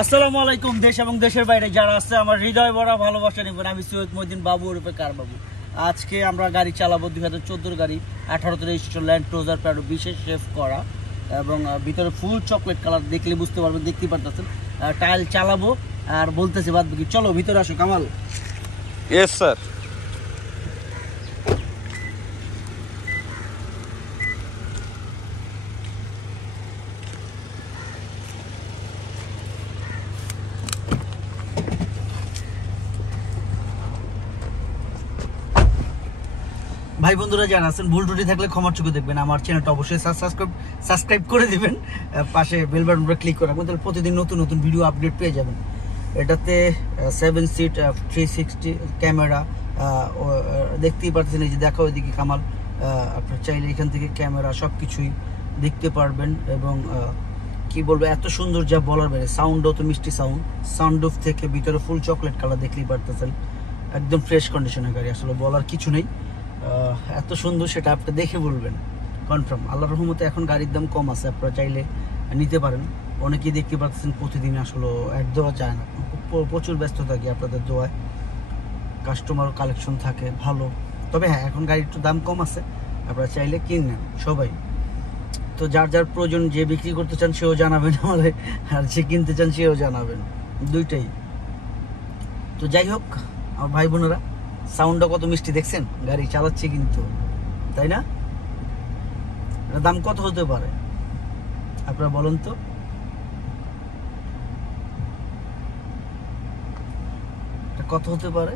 আসসালামু আলাইকুম। দেশ এবং দেশের বাইরে যারা আছে আমার হৃদয় ভরা ভালোবাসা নেবেন। আমি সৈয়দ মহিউদ্দিন বাবু ওরফে কার বাবু। আজকে আমরা গাড়ি চালাবো 2014 গাড়ি 18তে রেজিস্ট্রেশন ল্যান্ড ক্রুজার প্রাডো বিশেষ শেফ করা এবং ভিতরে ফুল চকলেট কালার, দেখলে বুঝতে পারবেন, দেখতেই পারতেছেন। টাইল চালাবো আর বলতেছি বাদ বাকি। চলো ভিতরে আসো কামাল। Yes sir. ভাই বন্ধুরা যারা আছেন, ভুল ত্রুটি থাকলে ক্ষমার চোখে দেখবেন। আমার চ্যানেলটা অবশ্যই সাবস্ক্রাইব করে দিবেন, পাশে বেল বাটনটা ক্লিক করে রাখবেন, তাহলে প্রতিদিন নতুন নতুন ভিডিও আপডেট পেয়ে যাবেন। এটাতে 7 সিট 360 ক্যামেরা, দেখতেই পাচ্ছেন। এই যে দেখো ওইদিকে কামাল, আপনার চাইলে এখান থেকে ক্যামেরা সব কিছুই দেখতে পারবেন। এবং কি বলবো, এত সুন্দর যা বলার বাইরে। সাউন্ডও তো মিষ্টি সাউন্ড অফ থেকে ভিতরে ফুল চকলেট কালার, দেখতেই পারতেছেন। একদম ফ্রেশ কন্ডিশনের গাড়ি, আসলে বলার কিছু নেই। এত সুন্দর সেটা আপনি দেখে বলবেন কনফার্ম। আল্লাহর রহমতে এখন গাড়ির দাম কম আছে, আপনারা চাইলে নিতে পারেন। অনেকেই দেখতে পাচ্ছেন প্রতিদিন আসলে অ্যাড দেওয়া যায় না, প্রচুর ব্যস্ত থাকি আপনাদের দোয়ায়, কাস্টমার কালেকশন থাকে ভালো। তবে হ্যাঁ, এখন গাড়ির একটু দাম কম আছে, আপনারা চাইলে কিনেন সবাই। তো যার যার প্রয়োজন, যে বিক্রি করতে চান সেও জানাবেন আমাদের, আর যে কিনতে চান সেও জানাবেন, দুইটাই। তো যাই হোক আমার ভাই বোনেরা, সাউন্ডটা কত মিষ্টি দেখছেন, গাড়ি চালাচ্ছে কিন্তু, তাই না? দাম কত হতে পারে আপনারা বলুন তো? কত হতে পারে?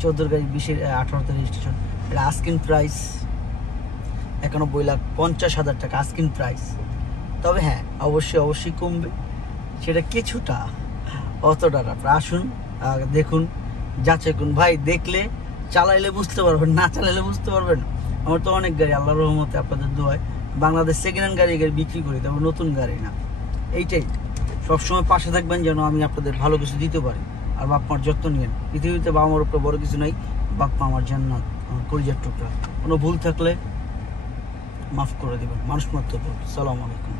14 গাড়ি 20-এর 18তে রেজিস্ট্রেশন। এটা আস্কিং প্রাইস 91,50,000 টাকা আস্কিং প্রাইস। তবে হ্যাঁ, অবশ্যই কমবে, সেটা কিছুটা, অতটা না। আপনারা আসুন, দেখুন, যাচাই করুন। ভাই দেখলে চালাইলে বুঝতে পারবেন, না চালাইলে বুঝতে পারবেন। আমার তো অনেক গাড়ি, আল্লাহর রহমতে আপনাদের দোয়ায় বাংলাদেশ সেকেন্ড হ্যান্ড গাড়ি বিক্রি করি, তবে নতুন গাড়ি না। এইটাই, সবসময় পাশে থাকবেন যেন আমি আপনাদের ভালো কিছু দিতে পারি। আর বাপ মার যত্ন নিয়েন। পৃথিবীতে বাবা মার উপরে বড় কিছু নাই, বাপ মা আমার জান্নাত, আমার কলিজার টুকরা। কোনো ভুল থাকলে মাফ করে দেবেন, মানুষ মাত্র ভুল। সালাম আলাইকুম।